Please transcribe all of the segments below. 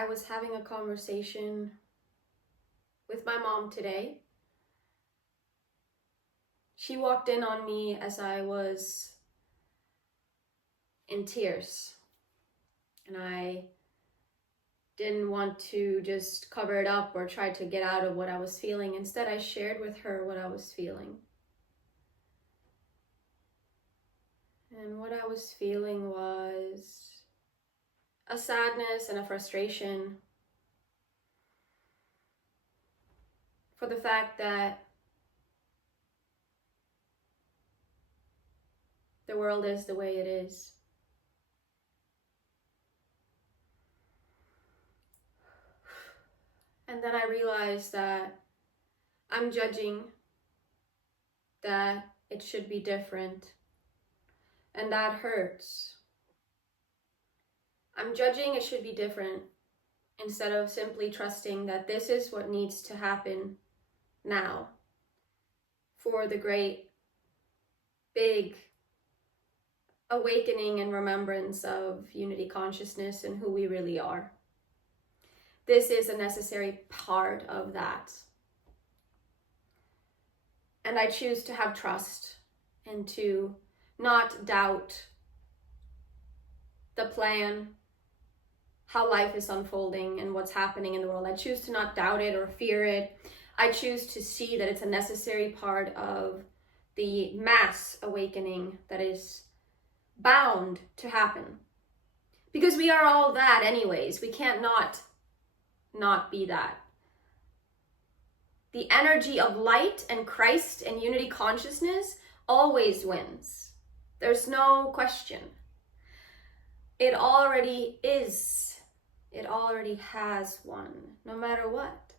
I was having a conversation with my mom today. She walked in on me as I was in tears, and I didn't want to just cover it up or try to get out of what I was feeling. Instead, I shared with her what I was feeling. And what I was feeling was a sadness and a frustration for the fact that the world is the way it is. And then I realized that I'm judging that it should be different, and that hurts. I'm judging it should be different instead of simply trusting that this is what needs to happen now for the great, big awakening and remembrance of unity consciousness and who we really are. This is a necessary part of that. And I choose to have trust and to not doubt the plan, how life is unfolding and what's happening in the world. I choose to not doubt it or fear it. I choose to see that it's a necessary part of the mass awakening that is bound to happen. Because we are all that anyways. We can't not be that. The energy of light and Christ and unity consciousness always wins. There's no question. It already is. It already has won, no matter what.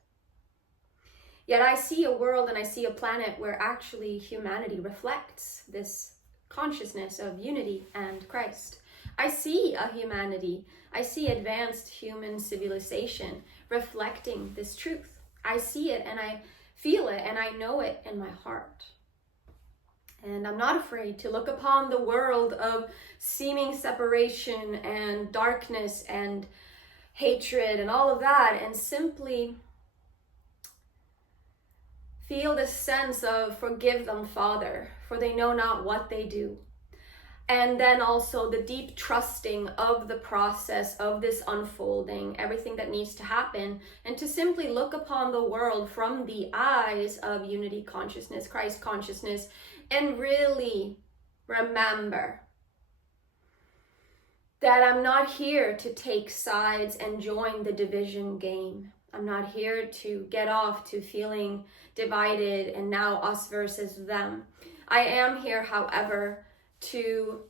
Yet I see a world and I see a planet where actually humanity reflects this consciousness of unity and Christ. I see a humanity, I see advanced human civilization reflecting this truth. I see it and I feel it and I know it in my heart. And I'm not afraid to look upon the world of seeming separation and darkness and hatred and all of that and simply feel this sense of forgive them, Father, for they know not what they do. And then also the deep trusting of the process of this unfolding, everything that needs to happen, and to simply look upon the world from the eyes of unity consciousness, Christ consciousness, and really remember that I'm not here to take sides and join the division game. I'm not here to get off to feeling divided and now us versus them. I am here, however, to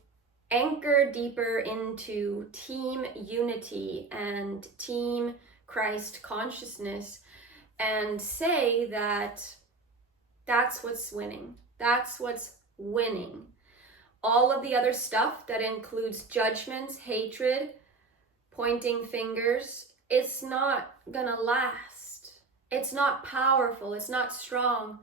anchor deeper into team unity and team Christ consciousness and say that that's what's winning. That's what's winning. All of the other stuff that includes judgments, hatred, pointing fingers, it's not gonna last. It's not powerful. It's not strong.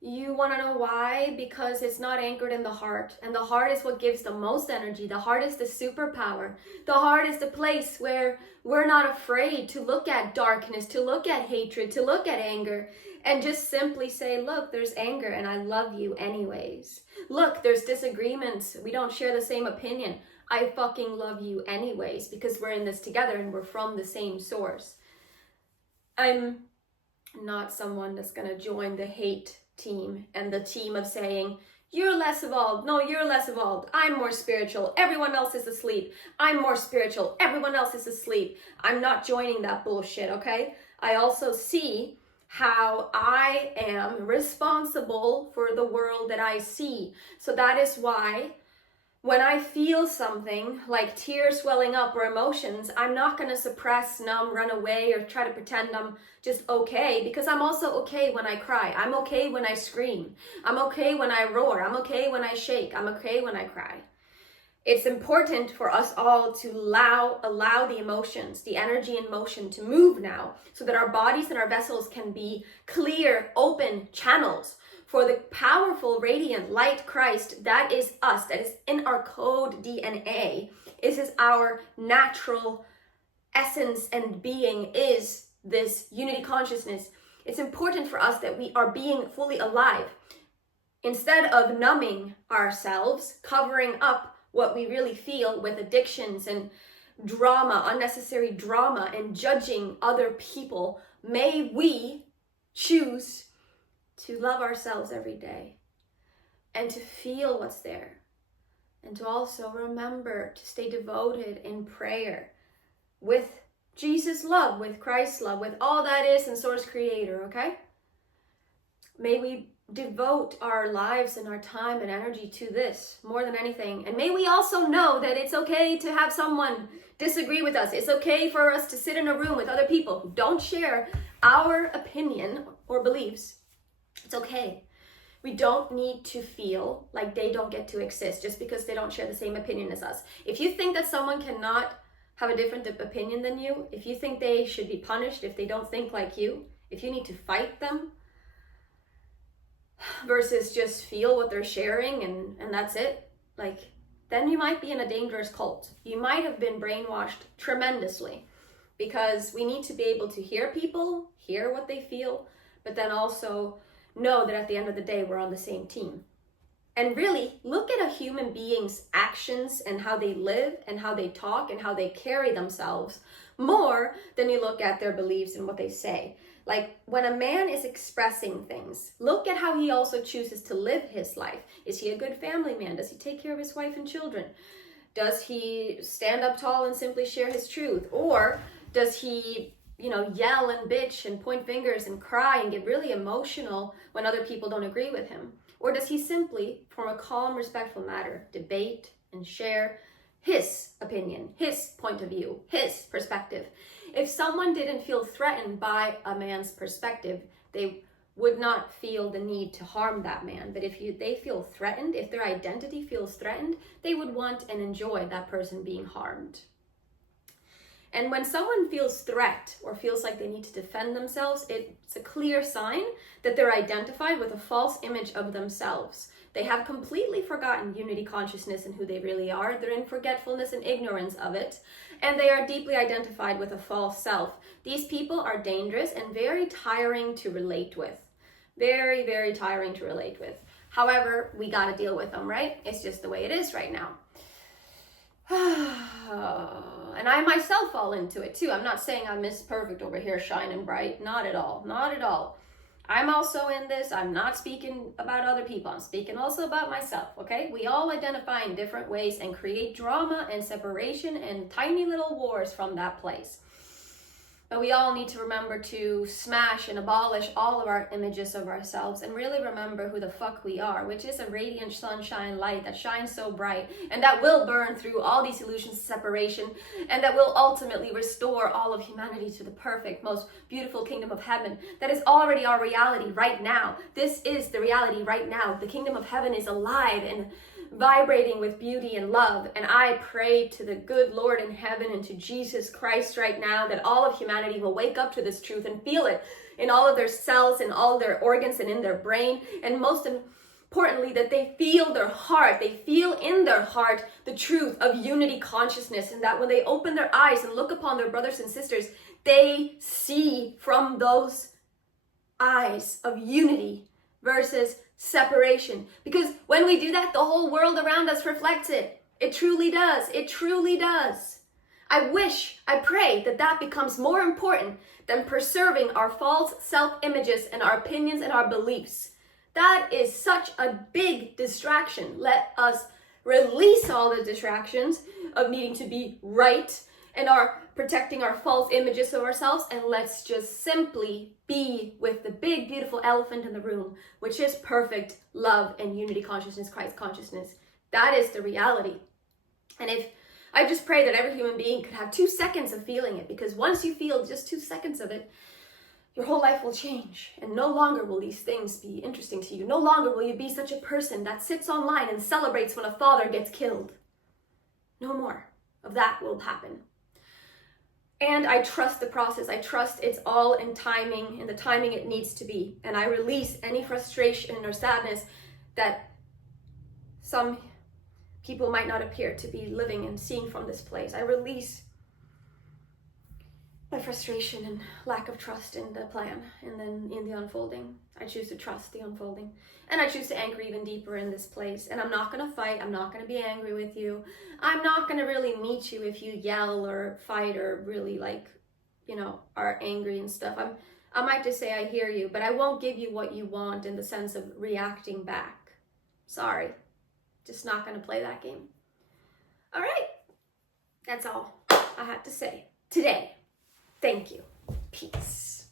You want to know why? Because it's not anchored in the heart. And the heart is what gives the most energy. The heart is the superpower. The heart is the place where we're not afraid to look at darkness, to look at hatred, to look at anger, and just simply say, look, there's anger and I love you anyways. Look, there's disagreements. We don't share the same opinion. I fucking love you anyways because we're in this together and we're from the same source. I'm not someone that's going to join the hate team and the team of saying, you're less evolved. No, you're less evolved. I'm more spiritual. Everyone else is asleep. I'm more spiritual. Everyone else is asleep. I'm not joining that bullshit, okay? I also see how I am responsible for the world that I see. So that is why when I feel something like tears welling up or emotions, I'm not going to suppress, numb, run away, or try to pretend I'm just okay, because I'm also okay when I cry. I'm okay when I scream. I'm okay when I roar. I'm okay when I shake. I'm okay when I cry. It's important for us all to allow the emotions, the energy and motion to move now so that our bodies and our vessels can be clear, open channels for the powerful, radiant light Christ that is us, that is in our code DNA. This is our natural essence and being is this unity consciousness, it's important for us that we are being fully alive. Instead of numbing ourselves, covering up what we really feel with addictions and drama, unnecessary drama, and judging other people, may we choose to love ourselves every day and to feel what's there, and to also remember to stay devoted in prayer with Jesus' love, with Christ's love, with all that is in Source Creator, okay? May we devote our lives and our time and energy to this more than anything. And may we also know that it's okay to have someone disagree with us. It's okay for us to sit in a room with other people who don't share our opinion or beliefs. It's okay. We don't need to feel like they don't get to exist just because they don't share the same opinion as us. If you think that someone cannot have a different opinion than you, if you think they should be punished if they don't think like you, if you need to fight them versus just feel what they're sharing and that's it, like, then you might be in a dangerous cult. You might have been brainwashed tremendously, because we need to be able to hear people, hear what they feel, but then also know that at the end of the day, we're on the same team. And really look at a human being's actions and how they live and how they talk and how they carry themselves more than you look at their beliefs and what they say. Like, when a man is expressing things, look at how he also chooses to live his life. Is he a good family man? Does he take care of his wife and children? Does he stand up tall and simply share his truth? Or does he, yell and bitch and point fingers and cry and get really emotional when other people don't agree with him? Or does he simply, from a calm, respectful manner, debate and share his opinion, his point of view, his perspective? If someone didn't feel threatened by a man's perspective, they would not feel the need to harm that man. But if they feel threatened, if their identity feels threatened, they would want and enjoy that person being harmed. And when someone feels threat or feels like they need to defend themselves, it's a clear sign that they're identified with a false image of themselves. They have completely forgotten unity consciousness and who they really are. They're in forgetfulness and ignorance of it. And they are deeply identified with a false self. These people are dangerous and very tiring to relate with. Very, very tiring to relate with. However, we got to deal with them, right? It's just the way it is right now. And I myself fall into it too. I'm not saying I'm Miss Perfect over here shining bright. Not at all. Not at all. I'm also in this. I'm not speaking about other people. I'm speaking also about myself, okay? We all identify in different ways and create drama and separation and tiny little wars from that place. But we all need to remember to smash and abolish all of our images of ourselves and really remember who the fuck we are, which is a radiant sunshine light that shines so bright and that will burn through all these illusions of separation and that will ultimately restore all of humanity to the perfect, most beautiful kingdom of heaven that is already our reality right now. This is the reality right now. The kingdom of heaven is alive and vibrating with beauty and love. And I pray to the good Lord in heaven and to Jesus Christ right now that all of humanity will wake up to this truth and feel it in all of their cells, in all their organs, and in their brain. And most importantly, that they feel their heart, they feel in their heart the truth of unity consciousness, and that when they open their eyes and look upon their brothers and sisters, they see from those eyes of unity versus separation. Because when we do that, the whole world around us reflects it. It truly does. It truly does. I pray that becomes more important than preserving our false self-images and our opinions and our beliefs. That is such a big distraction. Let us release all the distractions of needing to be right and our protecting our false images of ourselves, and let's just simply be with the big, beautiful elephant in the room, which is perfect love and unity consciousness, Christ consciousness. That is the reality. And if I just pray that every human being could have 2 seconds of feeling it, because once you feel just 2 seconds of it, your whole life will change, and no longer will these things be interesting to you. No longer will you be such a person that sits online and celebrates when a father gets killed. No more of that will happen. And I trust the process. I trust it's all in timing, in the timing it needs to be. And I release any frustration or sadness that some people might not appear to be living and seeing from this place. I release my frustration and lack of trust in the plan, and then in the unfolding. I choose to trust the unfolding, and I choose to anchor even deeper in this place. And I'm not going to fight. I'm not going to be angry with you. I'm not going to really meet you if you yell or fight or really are angry and stuff. I might just say I hear you, but I won't give you what you want in the sense of reacting back. Sorry, just not going to play that game. All right, that's all I had to say today. Thank you. Peace.